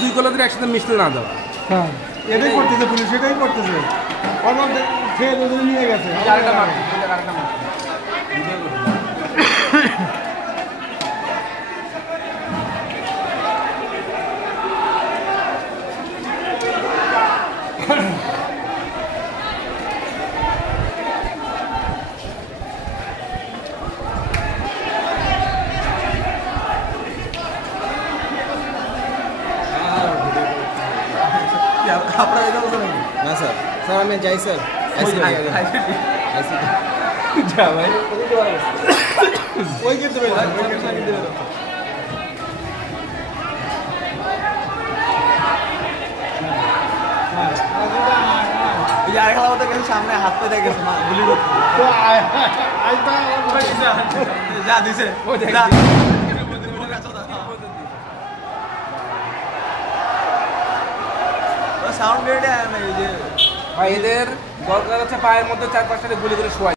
দুই কলেজের একসাথে মিশতে না দেওয়া। হ্যাঁ এটাই করতেছে পুলিশ, এটাই করতেছে। অন্য খেয়ে দুজন নিয়ে গেছে। আরেকটা মারছে, আরেকটা মারছে। আপনারা এটা বলছেন না স্যার, স্যার আমি যাই স্যার। যা ভাই ওই কিনতে পারে, ওই কিনতে পারে। এই আর খেলা হতে গেছে সামনে হাত পে দেখে গেছে না গুলি করতে। তো আইতা যা দিছে ও দেখ যা। সাউন্ড বেড়ে এই যে ভাই এদের দরকার হচ্ছে পায়ের মধ্যে 4-5টা গুলি করে শোয়া।